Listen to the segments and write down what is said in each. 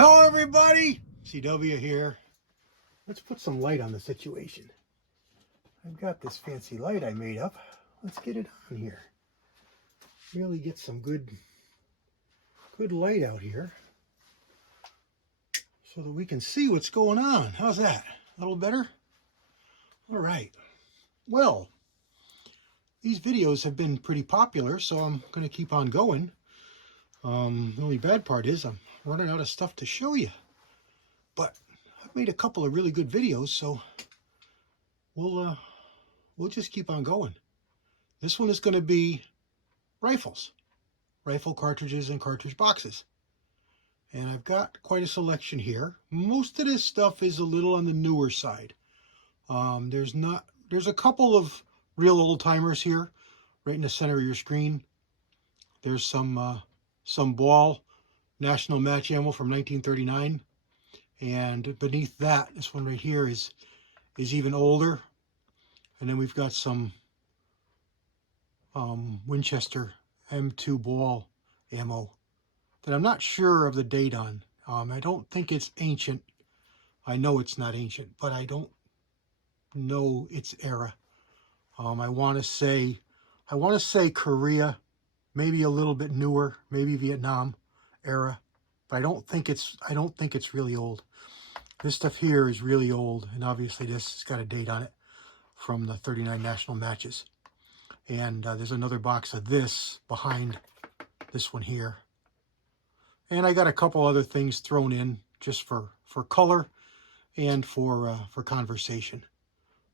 Hello everybody, CW here. Let's put some light on the situation. I've got this fancy light I made up. Let's get it on here. Really get some good light out here so that we can see what's going on. How's that? A little better? All right. Well, these videos have been pretty popular, so I'm going to keep on going. The only bad part is I'm running out of stuff to show you. But I've made a couple of really good videos, so we'll just keep on going. This one is going to be rifles, rifle cartridges and cartridge boxes. And I've got quite a selection here. Most of this stuff is a little on the newer side. There's a couple of real old timers here, right in the center of your screen. There's some ball national match ammo from 1939. And beneath that, this one right here is even older. And then we've got some Winchester M2 ball ammo that I'm not sure of the date on. I don't think it's ancient. I know it's not ancient, but I don't know its era. I want to say Korea, maybe a little bit newer, maybe Vietnam era, but I don't think it's really old. This stuff here is really old, and obviously this has got a date on it from the 39 national matches. And there's another box of this behind this one here. And I got a couple other things thrown in just for color and for conversation.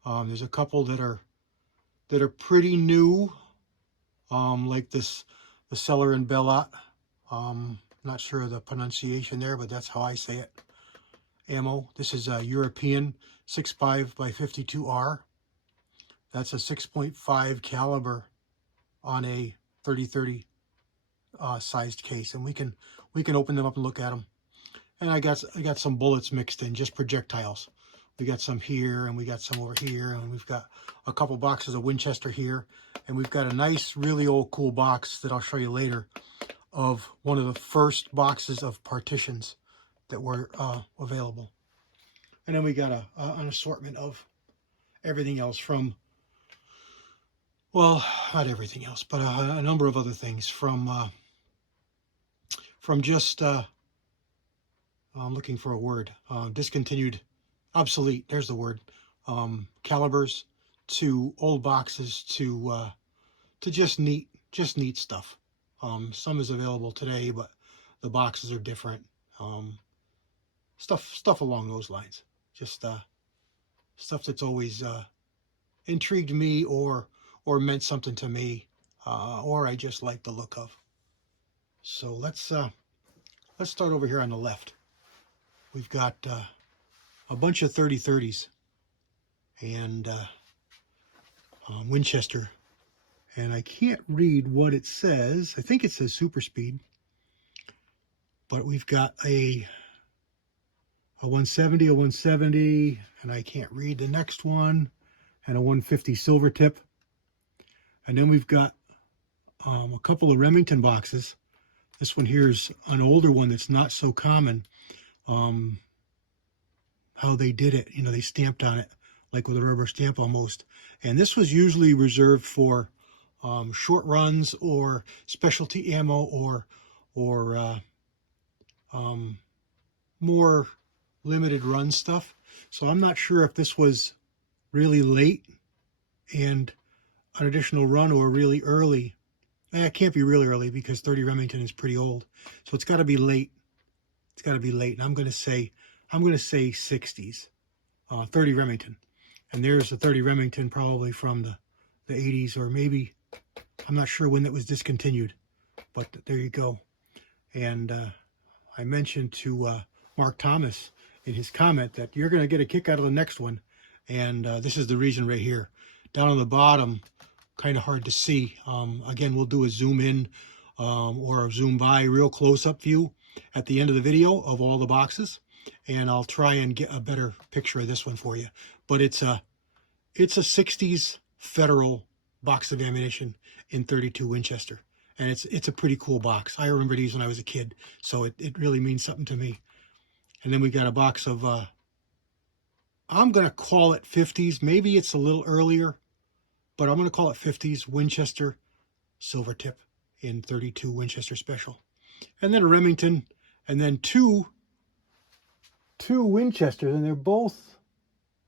There's a couple that are pretty new, like the Seller and Bellot. Not sure of the pronunciation there, but that's how I say it. Ammo. This is a European 6.5 by 52R. That's a 6.5 caliber on a 30-30 sized case, and we can open them up and look at them. And I got some bullets mixed in, just projectiles. We got some here, and we got some over here, and we've got a couple boxes of Winchester here, and we've got a nice, really old, cool box that I'll show you later of one of the first boxes of partitions that were available. And then we got an assortment of everything else from, well, not everything else, but a number of other things from just, I'm looking for a word, discontinued, obsolete, there's the word, calibers, to old boxes, to just neat stuff. Some is available today, but the boxes are different. Stuff along those lines. Just stuff that's always intrigued me or meant something to me, or I just like the look of. So let's start over here on the left. We've got a bunch of 30-30s and Winchester. And I can't read what it says. I think it says super speed. But we've got a 170, and I can't read the next one, and a 150 silver tip. And then we've got a couple of Remington boxes. This one here is an older one that's not so common. How they did it, they stamped on it like with a rubber stamp almost. And this was usually reserved for short runs or specialty ammo or more limited run stuff. So I'm not sure if this was really late and an additional run or really early. It can't be really early because 30 Remington is pretty old. So it's got to be late. It's got to be late. And I'm going to say 60s, 30 Remington. And there's a 30 Remington probably from the 80s, or maybe, I'm not sure when that was discontinued, but there you go. And I mentioned to Mark Thomas in his comment that you're going to get a kick out of the next one. And this is the reason right here. Down on the bottom, kind of hard to see. Again, we'll do a zoom in or a zoom by real close-up view at the end of the video of all the boxes. And I'll try and get a better picture of this one for you. But it's a 60s Federal box of ammunition in 32 Winchester. And it's a pretty cool box. I remember these when I was a kid, so it really means something to me. And then we got a box of, I'm going to call it 50s. Maybe it's a little earlier, but I'm going to call it 50s Winchester silver tip in 32 Winchester Special. And then a Remington, and then two Winchesters, and they're both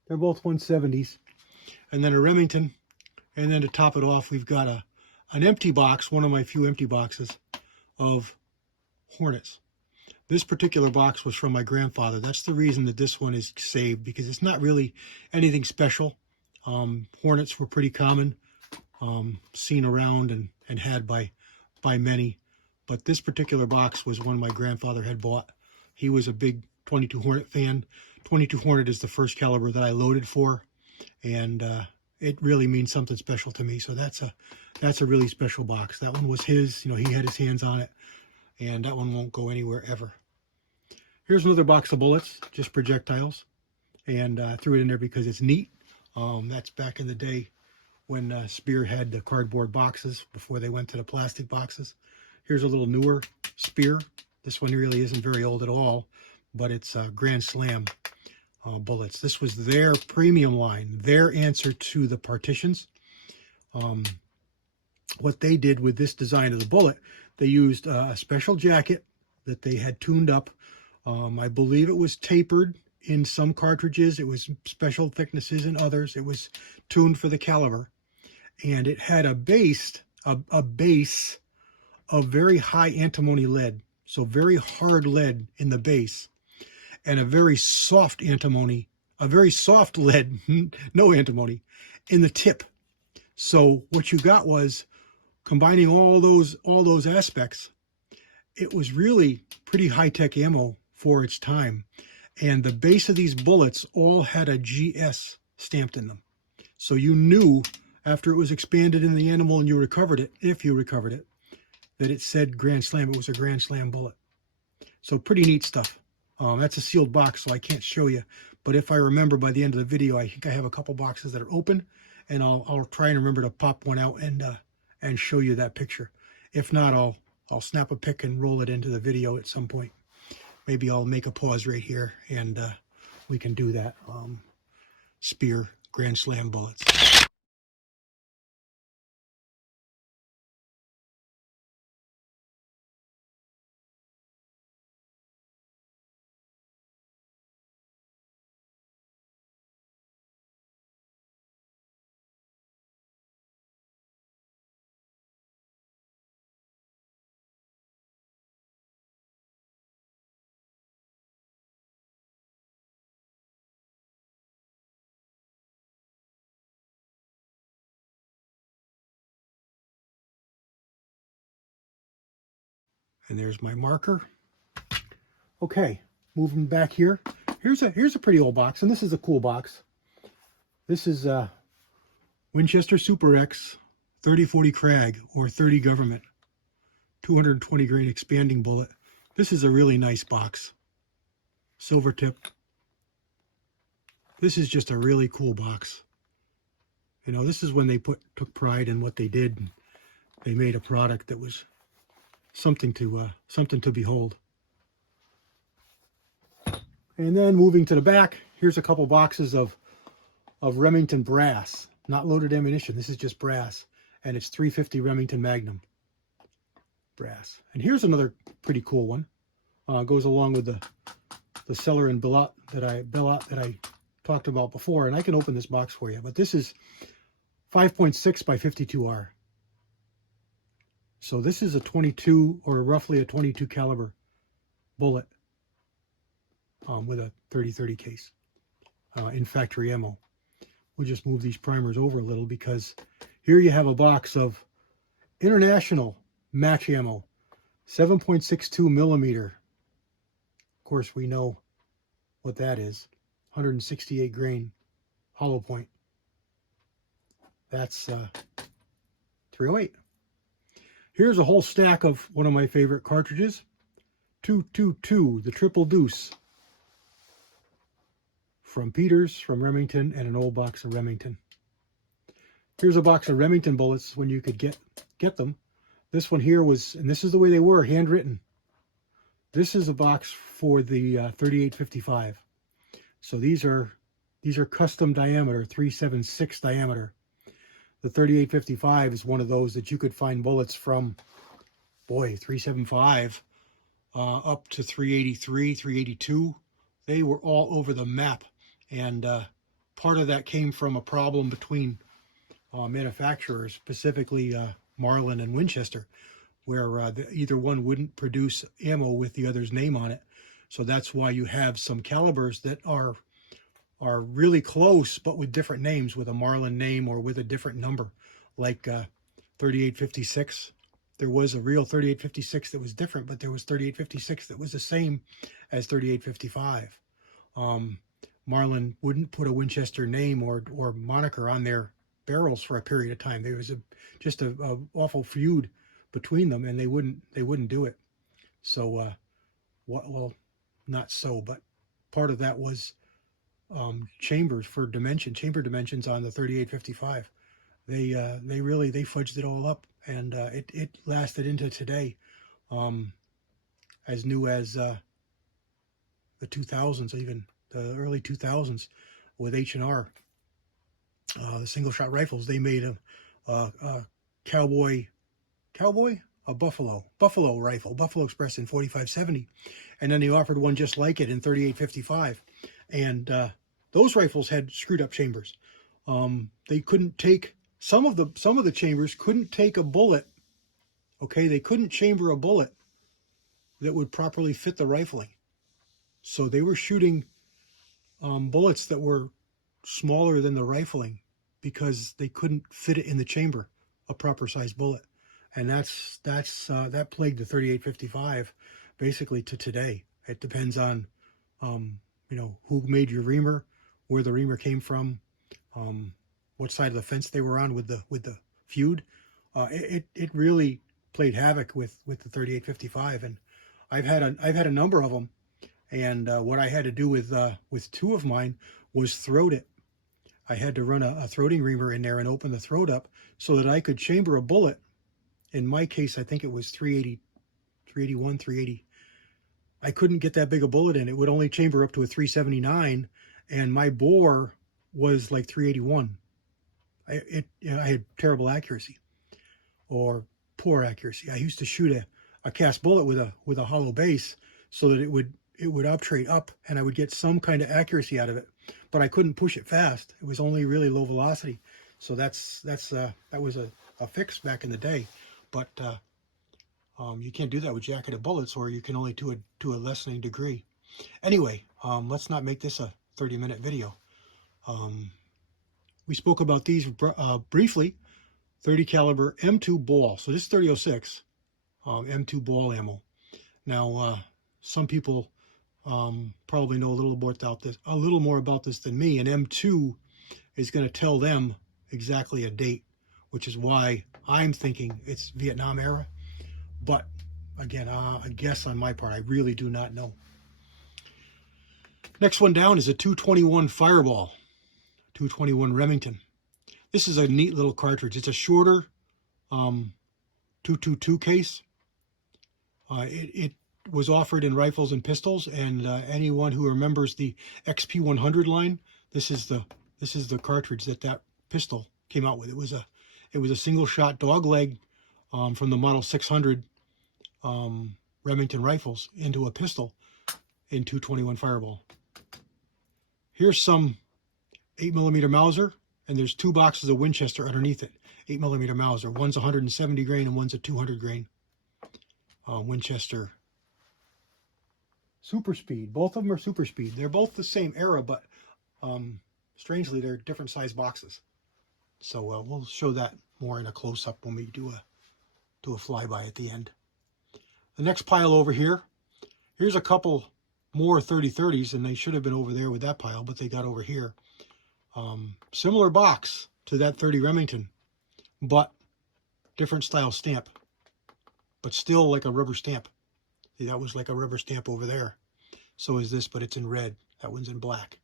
170s. And then a Remington, and then to top it off, we've got an empty box, one of my few empty boxes of Hornets. This particular box was from my grandfather. That's the reason that this one is saved, because it's not really anything special. Hornets were pretty common, seen around and had by many. But this particular box was one my grandfather had bought. He was a big 22 Hornet fan. 22 Hornet is the first caliber that I loaded for, and it really means something special to me. So that's a really special box. That one was his. You know, he had his hands on it, and that one won't go anywhere ever. Here's another box of bullets, just projectiles, and I threw it in there because it's neat. That's back in the day when Speer had the cardboard boxes before they went to the plastic boxes. Here's a little newer Speer. This one really isn't very old at all, but it's Grand Slam bullets. This was their premium line, their answer to the partitions. What they did with this design of the bullet, they used a special jacket that they had tuned up. I believe it was tapered in some cartridges. It was special thicknesses in others. It was tuned for the caliber. And it had a base of very high antimony lead. So very hard lead in the base. And a very soft antimony, a very soft lead, no antimony, in the tip. So what you got was, combining all those aspects, it was really pretty high-tech ammo for its time. And the base of these bullets all had a GS stamped in them. So you knew after it was expanded in the animal and you recovered it, if you recovered it, that it said Grand Slam. It was a Grand Slam bullet. So pretty neat stuff. That's a sealed box, so I can't show you. But if I remember by the end of the video, I think I have a couple boxes that are open, and I'll try and remember to pop one out and show you that picture. If not, I'll snap a pic and roll it into the video at some point. Maybe I'll make a pause right here, and we can do that. Speer Grand Slam bullets. And there's my marker. Okay, moving back here. Here's a pretty old box, and this is a cool box. This is Winchester Super X 3040 Krag, or 30 Government, 220 grain expanding bullet. This is a really nice box. Silver tip. This is just a really cool box. You know, this is when they took pride in what they did. And they made a product that was something to behold. And then moving to the back, here's a couple boxes of Remington brass, not loaded ammunition. This is just brass, and it's 350 Remington Magnum brass. And here's another pretty cool one. Goes along with the Cellar and Billet that I talked about before, and I can open this box for you. But this is 5.6 by 52R. So this is a 22, or roughly a 22 caliber bullet with a 30-30 case in factory ammo. We'll just move these primers over a little, because here you have a box of international match ammo, 7.62 millimeter. Of course, we know what that is. 168 grain hollow point. That's 308. Here's a whole stack of one of my favorite cartridges, 222, the Triple Deuce, from Peters, from Remington, and an old box of Remington. Here's a box of Remington bullets when you could get them. This one here was, and this is the way they were, handwritten. This is a box for the 3855. So these are custom diameter, 376 diameter. The 3855 is one of those that you could find bullets from, boy, 375 up to 383, 382. They were all over the map, and part of that came from a problem between manufacturers, specifically Marlin and Winchester, where either one wouldn't produce ammo with the other's name on it. So that's why you have some calibers that are really close, but with different names, with a Marlin name or with a different number, like 3856. There was a real 3856 that was different, but there was 3856 that was the same as 3855. Marlin wouldn't put a Winchester name or moniker on their barrels for a period of time. There was just a awful feud between them, and they wouldn't do it. So, well, not so, but part of that was chambers for chamber dimensions on the 3855. They fudged it all up, and it lasted into today, as new as the 2000s, even the early 2000s, with H&R, the single shot rifles. They made a buffalo rifle, Buffalo Express in 4570, and then they offered one just like it in 3855, and those rifles had screwed up chambers. They couldn't take some of the chambers couldn't take a bullet. Okay, they couldn't chamber a bullet that would properly fit the rifling, so they were shooting bullets that were smaller than the rifling because they couldn't fit it in the chamber, a proper size bullet. And that plagued the 3855 basically to today. It depends on who made your reamer, where the reamer came from, what side of the fence they were on with the feud. It really played havoc with the 3855, and I've had a number of them. And what I had to do with two of mine was throat it. I had to run a throating reamer in there and open the throat up so that I could chamber a bullet. In my case, I think it was 380, 381, 380. I couldn't get that big a bullet in. It would only chamber up to a 379, and my bore was like 381. I had terrible accuracy, or poor accuracy. I used to shoot a cast bullet with a hollow base so that it would uptrate up, and I would get some kind of accuracy out of it, but I couldn't push it fast. It was only really low velocity. So that was a fix back in the day. But you can't do that with jacketed bullets, or you can only do it to a lessening degree. Anyway, let's not make this a 30-minute video. We spoke about these briefly. 30 caliber M2 ball. So this is 3006 M2 ball ammo. Now, some people probably know a little more about this than me, and M2 is going to tell them exactly a date, which is why I'm thinking it's Vietnam era. But again, I guess on my part, I really do not know. Next one down is a 221 Fireball, 221 Remington. This is a neat little cartridge. It's a shorter 222 case. It was offered in rifles and pistols, and anyone who remembers the XP100 line, this is the cartridge that pistol came out with. It was a single shot dog leg from the Model 600 Remington rifles into a pistol in 221 Fireball. Here's some 8mm Mauser, and there's two boxes of Winchester underneath it. 8mm Mauser. One's 170 grain and one's a 200 grain. Winchester Super Speed. Both of them are Super Speed. They're both the same era, but strangely, they're different size boxes. So we'll show that more in a close-up when we do a flyby at the end. The next pile over here, here's a couple more 3030s, and they should have been over there with that pile, but they got over here. Similar box to that 30 Remington, but different style stamp, but still like a rubber stamp. See, that was like a rubber stamp over there. So is this, but it's in red. That one's in black.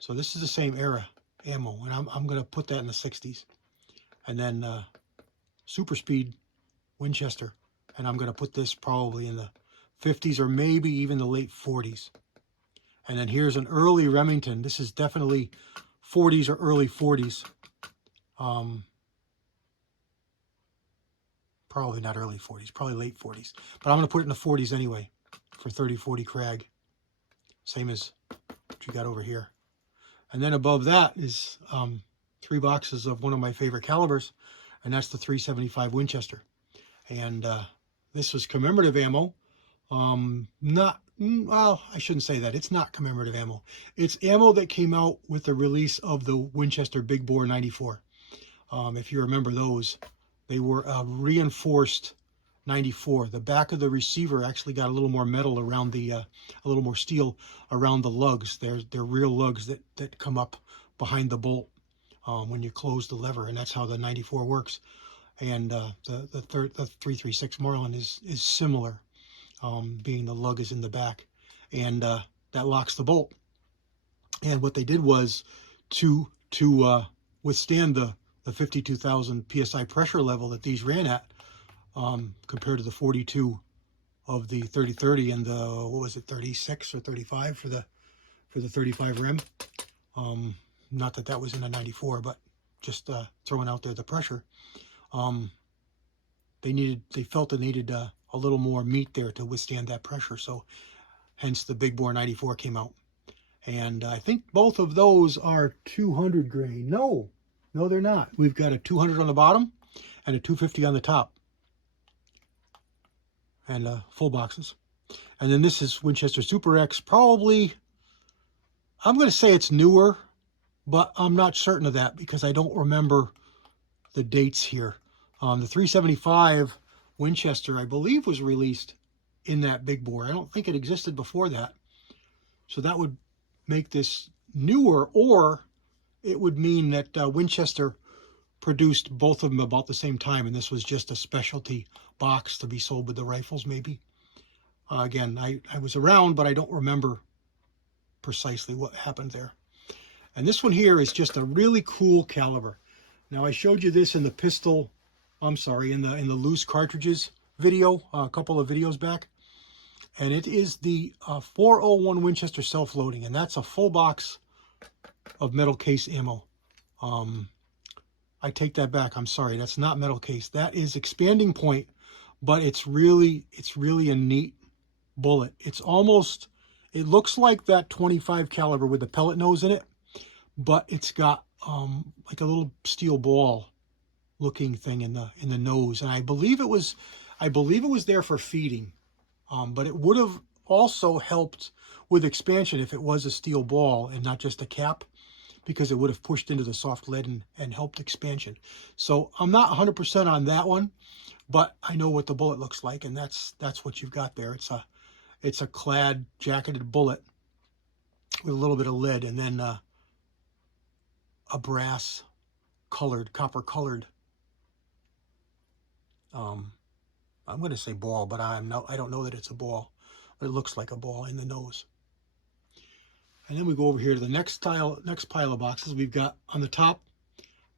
So this is the same era ammo, and I'm going to put that in the 60s. And then Super Speed Winchester, and I'm going to put this probably in the 50s or maybe even the late 40s. And then here's an early Remington. This is definitely 40s or early 40s. Probably not early 40s, probably late 40s. But I'm going to put it in the 40s anyway for 30-40 Krag. Same as what you got over here. And then above that is 3 boxes of one of my favorite calibers, and that's the 375 Winchester. And this was commemorative ammo. Well, I shouldn't say that. It's not commemorative ammo. It's ammo that came out with the release of the Winchester Big Bore 94. If you remember those, they were reinforced 94. The back of the receiver actually got a little more metal around the, a little more steel around the lugs. They're real lugs that come up behind the bolt when you close the lever, and that's how the 94 works. And the 336 Marlin is similar, being the lug is in the back, and that locks the bolt. And what they did was to withstand the 52,000 psi pressure level that these ran at, compared to the 42 of the 3030 and the, what was it, 36 or 35 for the 35 Rem. Not that that was in a 94, but just throwing out there the pressure. They felt they needed a little more meat there to withstand that pressure, so hence the Big Bore 94 came out. And I think both of those are 200 grain. No, they're not. We've got a 200 on the bottom and a 250 on the top, and full boxes. And then this is Winchester Super X. Probably, I'm going to say it's newer, but I'm not certain of that because I don't remember the dates here. The 375 Winchester, I believe, was released in that Big Bore. I don't think it existed before that. So that would make this newer, or it would mean that Winchester produced both of them about the same time, and this was just a specialty box to be sold with the rifles, maybe. Again, I was around, but I don't remember precisely what happened there. And this one here is just a really cool caliber. Now, I showed you this in the pistol, I'm sorry, in the loose cartridges video, a couple of videos back. And it is the 401 Winchester self-loading, and that's a full box of metal case ammo. I take that back. I'm sorry, that's not metal case. That is expanding point, but it's really a neat bullet. It's almost, it looks like that 25 caliber with the pellet nose in it, but it's got like a little steel ball looking thing in the nose, and I believe it was there for feeding, but it would have also helped with expansion if it was a steel ball and not just a cap, because it would have pushed into the soft lead and helped expansion. So I'm not 100% on that one, but I know what the bullet looks like, and that's what you've got there. It's a clad, jacketed bullet with a little bit of lead, and then a brass colored, copper colored, I'm going to say ball, but I don't know that it's a ball, but it looks like a ball in the nose. And then we go over here to the next pile of boxes. We've got on the top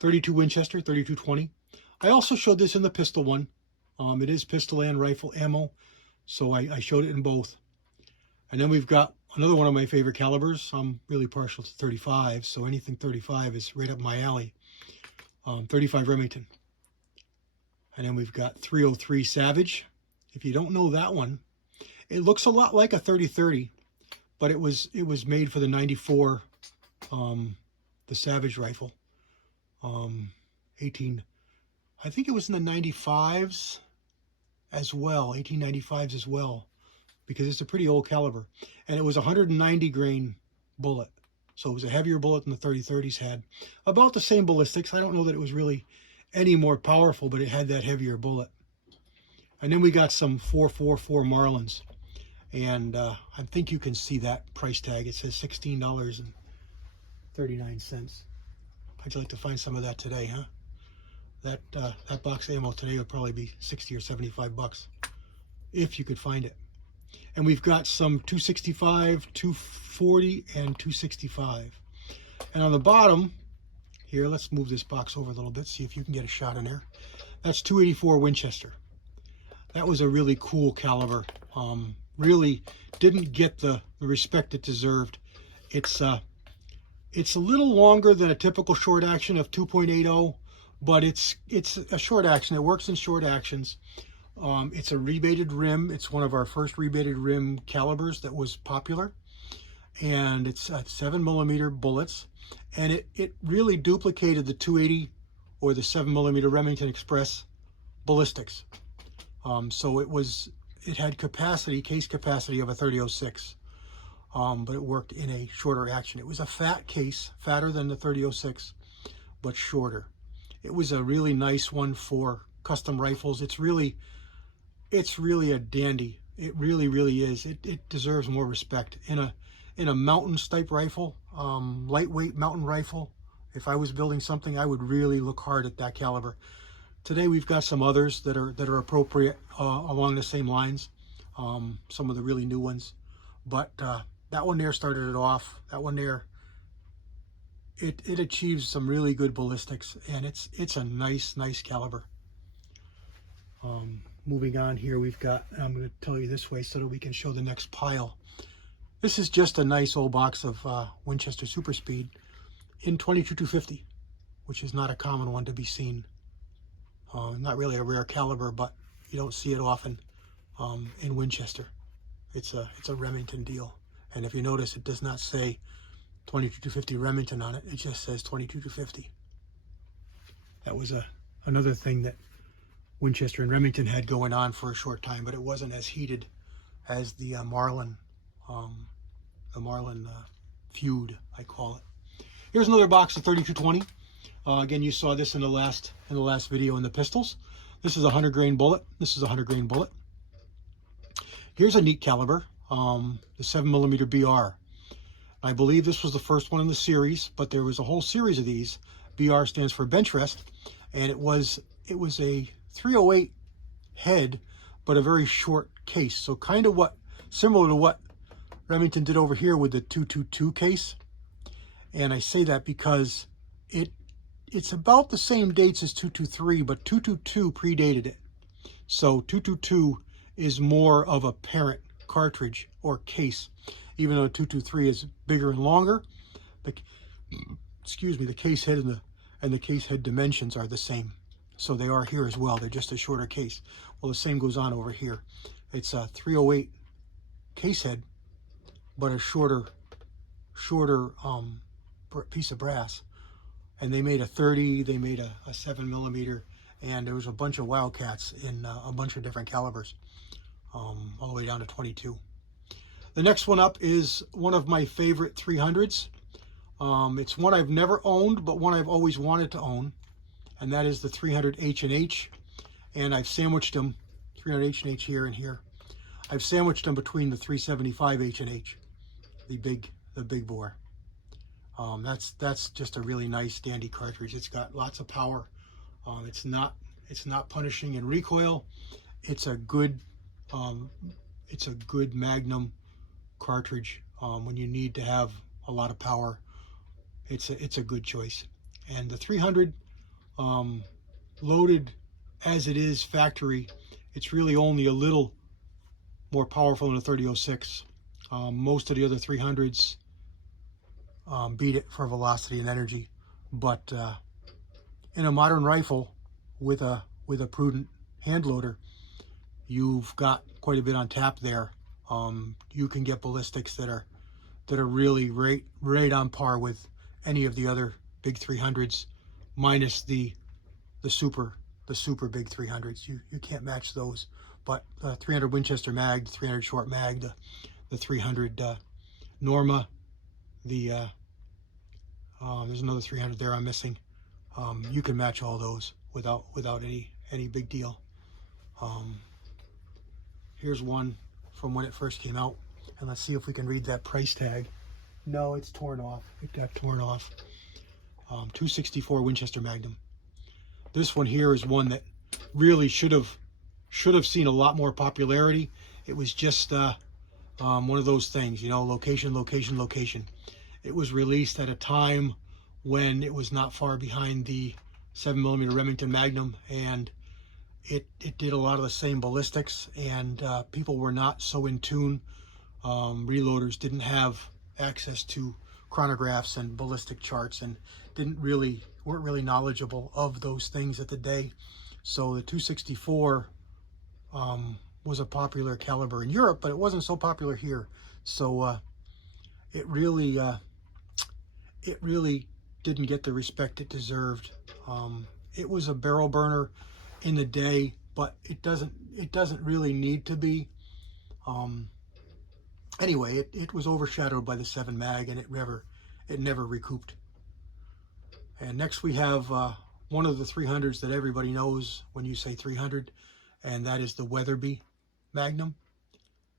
32 Winchester, 3220. I also showed this in the pistol one. It is pistol and rifle ammo, so I showed it in both. And then we've got another one of my favorite calibers. I'm really partial to 35, so anything 35 is right up my alley. 35 Remington. And then we've got 303 Savage. If you don't know that one, it looks a lot like a 30-30, but it was made for the 94, the Savage rifle. I think it was in the 95s as well, 1895s as well, because it's a pretty old caliber. And it was a 190 grain bullet. So it was a heavier bullet than the 30-30s had. About the same ballistics. I don't know that it was really any more powerful, but it had that heavier bullet. And then we got some 444 Marlins. And I think you can see that price tag. It says $16.39. How'd you like to find some of that today, huh? That box of ammo today would probably be 60 or 75 bucks if you could find it. And we've got some 265, 240, and 265. And on the bottom here, let's move this box over a little bit, see if you can get a shot in there. That's 284 Winchester. That was a really cool caliber. really didn't get the respect it deserved. It's a little longer than a typical short action of 2.80, but it's a short action. It works in short actions. It's a rebated rim. It's one of our first rebated rim calibers that was popular, and it's 7mm bullets, and it really duplicated the 280 or the 7mm Remington Express ballistics. So it had case capacity of a 30-06, but it worked in a shorter action. It was a fat case, fatter than the 30-06, but shorter. It was a really nice one for custom rifles. It's really a dandy. It really is. It deserves more respect. In a mountain type rifle, lightweight mountain rifle, if I was building something, I would really look hard at that caliber. Today we've got some others that are appropriate along the same lines, some of the really new ones, but that one there started it off. That one there, it achieves some really good ballistics, and it's a nice caliber. Moving on here, we've got, I'm going to tell you this way so that we can show the next pile. This is just a nice old box of Winchester Super Speed in 22-250, which is not a common one to be seen. Not really a rare caliber, but you don't see it often in Winchester. It's a Remington deal, and if you notice, it does not say 22-250 Remington on it. It just says 22-250. That was another thing that Winchester and Remington had going on for a short time, but it wasn't as heated as the Marlin feud, I call it. Here's another box of 32-20. Again, you saw this in the last video in the pistols. This is a 100 grain bullet. This is a 100 grain bullet. Here's a neat caliber, the 7mm BR. I believe this was the first one in the series, but there was a whole series of these. BR stands for bench rest, and it was a 308 head, but a very short case. So kind of similar to what Remington did over here with the 222 case. And I say that because it's about the same dates as 223, but 222 predated it. So 222 is more of a parent cartridge or case, even though 223 is bigger and longer. The case head and the case head dimensions are the same. So they are here as well. They're just a shorter case. Well, the same goes on over here. It's a 308 case head, but a shorter piece of brass. And they made a 30, they made a 7mm, and there was a bunch of Wildcats in a bunch of different calibers, all the way down to 22. The next one up is one of my favorite 300s. It's one I've never owned, but one I've always wanted to own, and that is the 300 H&H. And I've sandwiched them, 300 H&H here and here. I've sandwiched them between the 375 H&H, the big bore. That's just a really nice dandy cartridge. It's got lots of power. It's not punishing in recoil. It's a good Magnum cartridge when you need to have a lot of power. It's a good choice. And the 300 loaded as it is factory, it's really only a little more powerful than a 30-06. Most of the other 300s beat it for velocity and energy, but in a modern rifle with a prudent hand loader, you've got quite a bit on tap there. You can get ballistics that are really right on par with any of the other big 300s, minus the super big 300s. You can't match those. But 300 Winchester mag, 300 short mag, the 300 Norma, there's another 300 there I'm missing. You can match all those without any big deal. Here's one from when it first came out, and let's see if we can read that price tag. No, it's torn off. It got torn off. 264 Winchester Magnum. This one here is one that really should have seen a lot more popularity. It was just one of those things, you know, location. It was released at a time when it was not far behind the 7mm Remington Magnum, and it did a lot of the same ballistics, and people were not so in tune. Reloaders didn't have access to chronographs and ballistic charts, and weren't really knowledgeable of those things at the day. So the 264 was a popular caliber in Europe, but it wasn't so popular here. So it really didn't get the respect it deserved. It was a barrel burner in the day, but it doesn't really need to be. Anyway, it was overshadowed by the 7 mag, and it never recouped. And next we have one of the 300s that everybody knows when you say 300, and that is the Weatherby Magnum.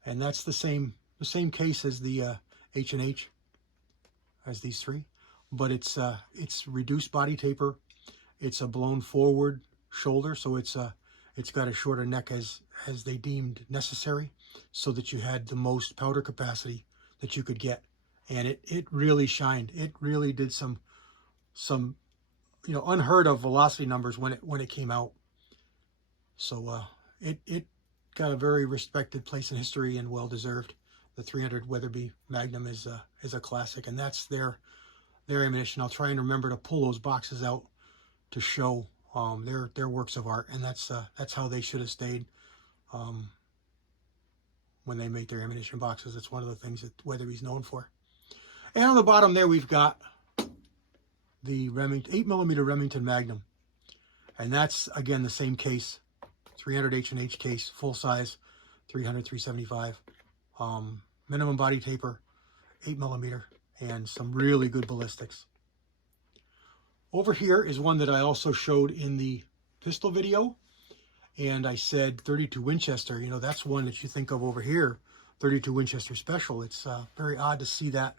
And that's the same case as the H&H, as these three, but it's reduced body taper. It's a blown forward shoulder, so it's got a shorter neck as they deemed necessary, so that you had the most powder capacity that you could get. And it really shined. It really did some unheard of velocity numbers when it came out. So it got a very respected place in history, and well deserved. The 300 Weatherby Magnum is a classic, and that's their ammunition. I'll try and remember to pull those boxes out to show their works of art, and that's how they should have stayed when they make their ammunition boxes. It's one of the things that Weatherby's known for. And on the bottom there, we've got the 8mm Remington Magnum, and that's again the same case, 300 H&H case, full size, 300 375, minimum body taper, 8mm, and some really good ballistics. Over here is one that I also showed in the pistol video, and I said 32 Winchester. That's one that you think of over here, 32 Winchester Special. It's very odd to see that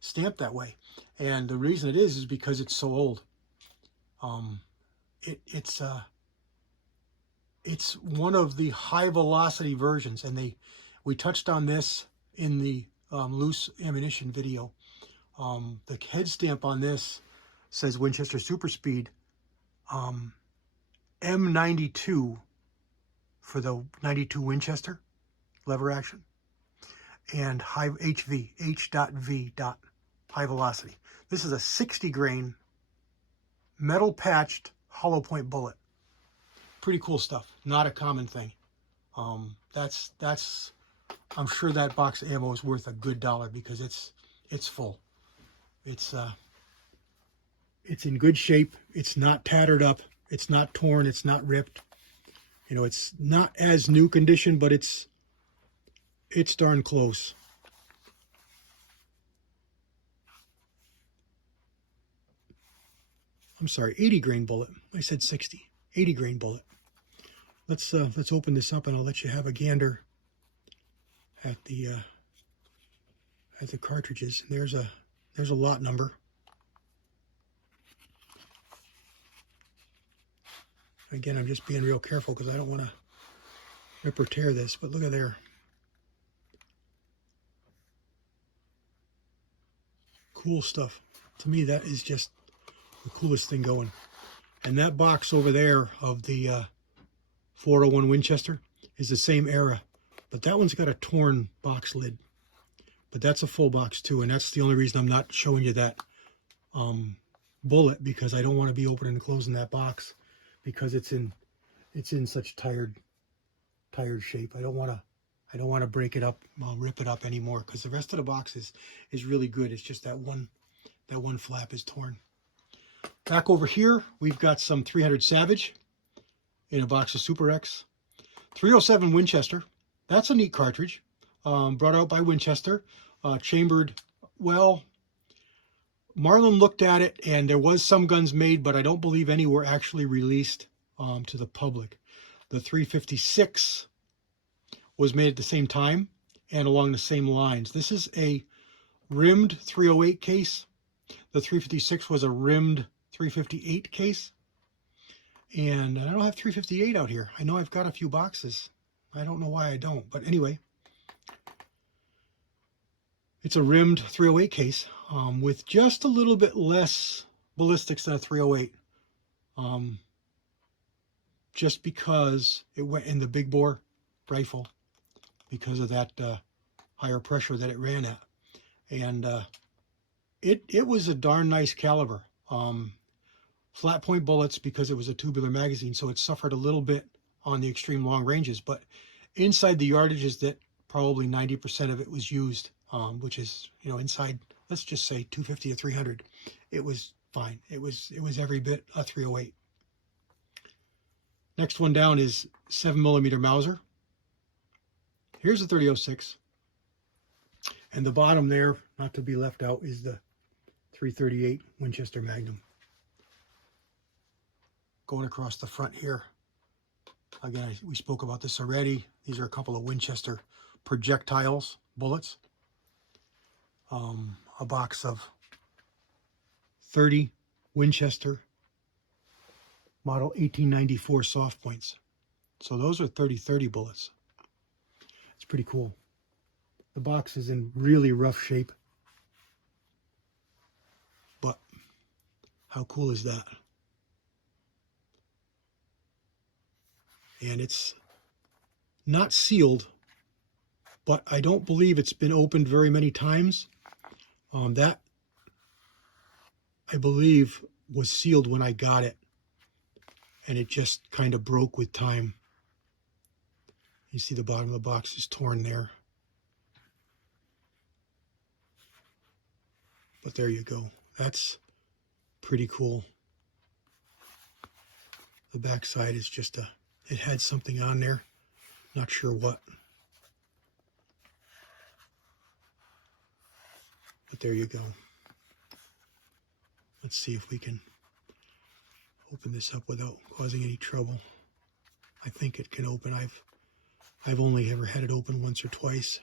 stamped that way, and the reason it is because it's so old. It's one of the high velocity versions, and we touched on this in the loose ammunition video. The head stamp on this says Winchester Super Speed, M92 for the 92 Winchester lever action, and high HV, H.V. high velocity. This is a 60 grain metal patched hollow point bullet. Pretty cool stuff. Not a common thing. I'm sure that box of ammo is worth a good $1 because it's full. It's in good shape. It's not tattered up. It's not torn. It's not ripped. It's not as new condition, but it's darn close. I'm sorry, 80 grain bullet. I said 60. 80 grain bullet. Let's open this up, and I'll let you have a gander at the cartridges. There's a lot number. Again, I'm just being real careful because I don't want to rip or tear this, but look at there. Cool stuff. To me, that is just the coolest thing going. And that box over there of the 401 Winchester is the same era, but that one's got a torn box lid. But that's a full box too, and that's the only reason I'm not showing you that bullet, because I don't want to be opening and closing that box, because it's in such tired shape. I don't want to break it up, rip it up anymore, because the rest of the box is really good. It's just that one flap is torn. Back over here, we've got some 300 Savage in a box of Super X. 307 Winchester. That's a neat cartridge. Brought out by Winchester. Chambered well. Marlin looked at it, and there was some guns made, but I don't believe any were actually released to the public. The 356 was made at the same time and along the same lines. This is a rimmed 308 case. The 356 was a rimmed 358 case. And I don't have 358 out here. I know I've got a few boxes. I don't know why I don't, but anyway. It's a rimmed 308 case with just a little bit less ballistics than a 308. just because it went in the big bore rifle, because of that higher pressure that it ran at. And it was a darn nice caliber. Flat point bullets, because it was a tubular magazine, so it suffered a little bit on the extreme long ranges, but inside the yardages that probably 90% of it was used, which is, you know, inside, let's just say 250 to 300, it was fine. It was every bit a 308. Next one down is 7mm Mauser. Here's the 30-06. And the bottom there, not to be left out, is the 338 Winchester Magnum. Going across the front here. Again, we spoke about this already. These are a couple of Winchester projectiles, bullets. A box of 30 Winchester model 1894 soft points. So those are 30-30 bullets. It's pretty cool. The box is in really rough shape. But how cool is that? And it's not sealed, but I don't believe it's been opened very many times. That, I believe, was sealed when I got it, and it just kind of broke with time. You see the bottom of the box is torn there. But there you go. That's pretty cool. The back side is just it had something on there. Not sure what. But there you go. Let's see if we can open this up without causing any trouble. I think it can open. I've only ever had it open once or twice.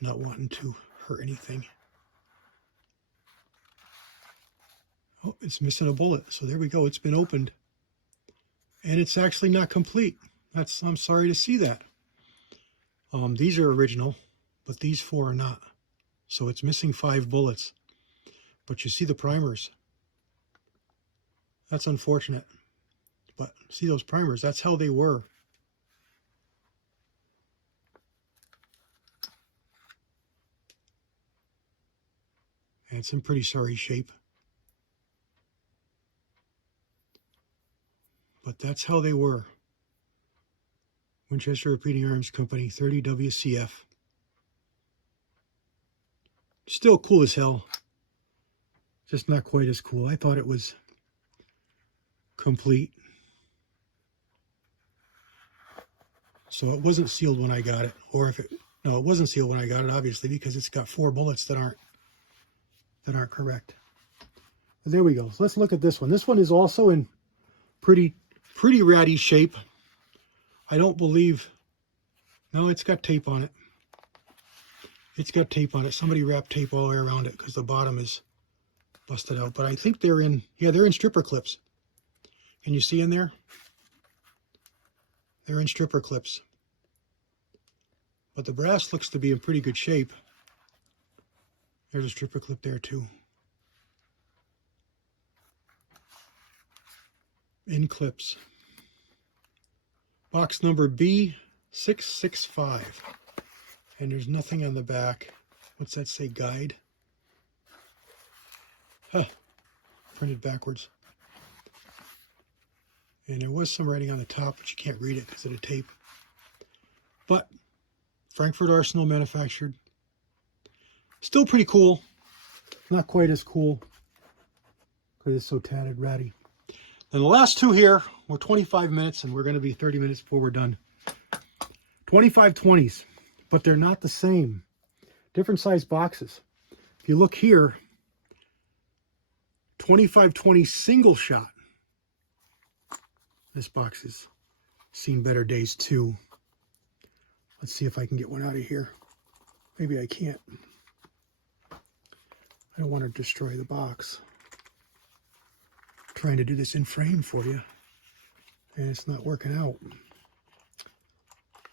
Not wanting to hurt anything. Oh, it's missing a bullet. So there we go. It's been opened. And it's actually not complete. I'm sorry to see that. These are original, but these 4 are not. So it's missing 5 bullets. But you see the primers. That's unfortunate. But see those primers? That's how they were. And it's in pretty sorry shape. But that's how they were. Winchester Repeating Arms Company, 30 WCF. Still cool as hell. Just not quite as cool. I thought it was complete. So it wasn't sealed when I got it. Or if it, no, it wasn't sealed when I got it, obviously, because it's got 4 bullets that aren't correct. But there we go. So let's look at this one. This one is also in pretty ratty shape. I don't believe, no, it's got tape on it. It's got tape on it. Somebody wrapped tape all the way around it because the bottom is busted out. But I think they're in, yeah, they're in stripper clips. Can you see in there? They're in stripper clips. But the brass looks to be in pretty good shape. There's a stripper clip there too. In clips. Box number B665. And there's nothing on the back. What's that say? Guide? Huh. Printed backwards. And there was some writing on the top, but you can't read it because of the tape. But Frankfurt Arsenal manufactured. Still pretty cool. Not quite as cool because it's so tatted, ratty. And the last 2 here were 25 minutes, and we're going to be 30 minutes before we're done. 2520s, but they're not the same. Different size boxes. If you look here, 2520 single shot. This box has seen better days too. Let's see if I can get one out of here. Maybe I can't. I don't want to destroy the box. I'm trying to do this in frame for you, and it's not working out.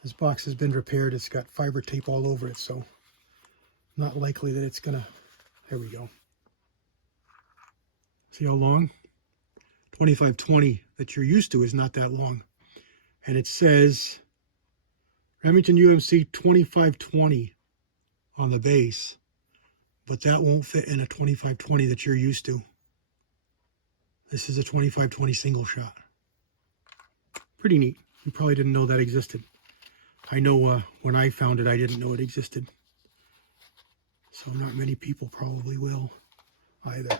This box has been repaired. It's got fiber tape all over it, so not likely that it's gonna, there we go. See how long? 2520 that you're used to is not that long. And it says Remington UMC 2520 on the base, but that won't fit in a 2520 that you're used to. This is a 2520 single shot. Pretty neat. You probably didn't know that existed. I know when I found it, I didn't know it existed. So not many people probably will either.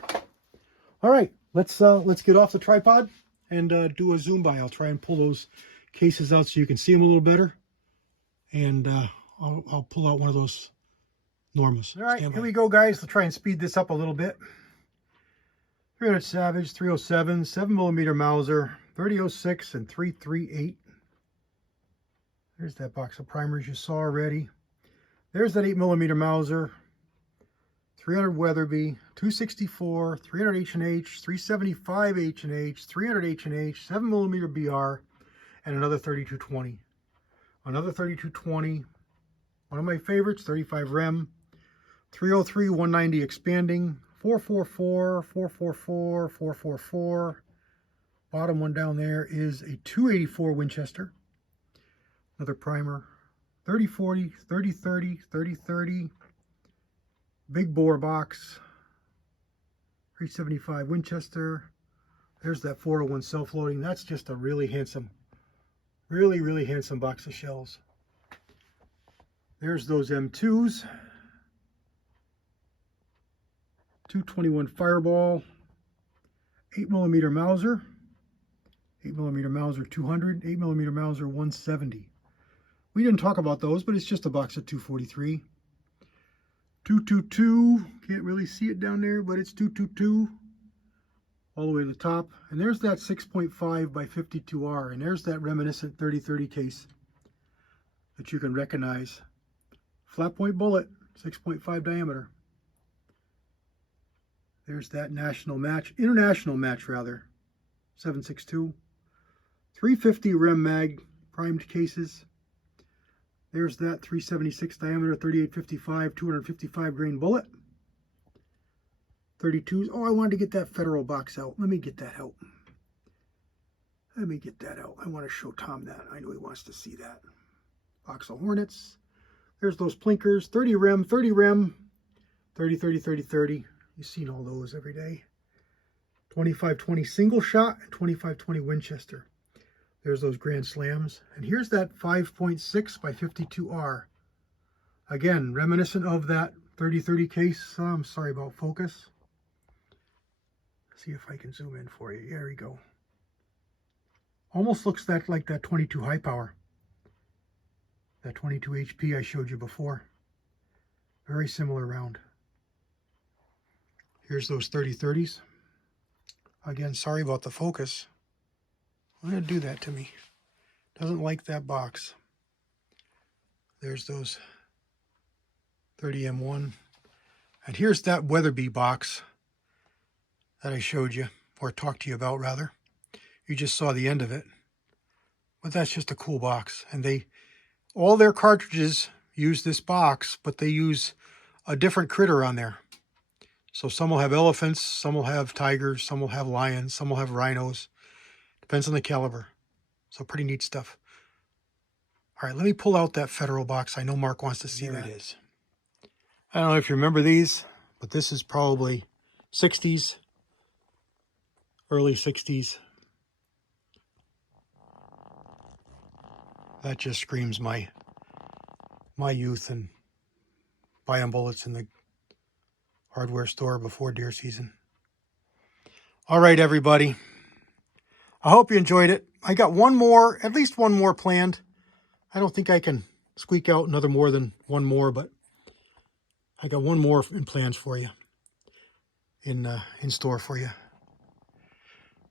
All right, let's get off the tripod and do a zoom by. I'll try and pull those cases out so you can see them a little better. And I'll pull out one of those Normas. All right, here we go, guys. Let's try and speed this up a little bit. 300 Savage, 307, 7mm Mauser, 3006, and 338. There's that box of primers you saw already. There's that 8mm Mauser, 300 Weatherby, 264, 300 H&H, 375 H&H, 300 H&H, 7mm BR, and another 3220. Another 3220. One of my favorites, 35 Rem, 303 190 expanding, 444, 444, 444. Bottom one down there is a 284 Winchester. Another primer, 3040, 3030, 3030. Big bore box, 375 Winchester. There's that 401 self-loading. That's just a really handsome, really handsome box of shells. There's those M2s. 221 Fireball, 8mm Mauser, 8mm Mauser 200, 8mm Mauser 170. We didn't talk about those, but it's just a box of 243. 222, can't really see it down there, but it's 222 all the way to the top. And there's that 6.5 by 52R, and there's that reminiscent 3030 case that you can recognize. Flat point bullet, 6.5 diameter. There's that international match rather, 7.62. 350 Rem Mag primed cases. There's that 376 diameter, 3855, 255 grain bullet. 32s. Oh, I wanted to get that Federal box out. Let me get that out. Let me get that out. I want to show Tom that. I know he wants to see that. Box of Hornets. There's those Plinkers. 30 Rem, 30 Rem, 30, 30, 30, 30. You've seen all those every day. 2520 single shot and 2520 Winchester. There's those Grand Slams. And here's that 5.6 by 52R. Again, reminiscent of that 3030 case. I'm sorry about focus. See if I can zoom in for you. There we go. Almost looks like that 22 high power. That 22 HP I showed you before. Very similar round. Here's those 3030s. Again, sorry about the focus. Why did it do that to me? Doesn't like that box. There's those 30M1. And here's that Weatherby box that I showed you, or talked to you about rather. You just saw the end of it. But that's just a cool box. And all their cartridges use this box, but they use a different critter on there. So some will have elephants, some will have tigers, some will have lions, some will have rhinos. Depends on the caliber. So pretty neat stuff. All right, let me pull out that Federal box. I know Mark wants to see that. There it is. I don't know if you remember these, but this is probably 60s, early 60s. That just screams my youth and buying bullets in the hardware store before deer season. All right, everybody. I hope you enjoyed it. I got at least one more planned. I don't think I can squeak out another more than one more, but I got one more in plans for you, in store for you.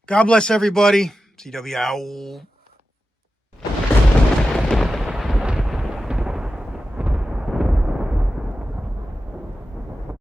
God bless everybody. CW out.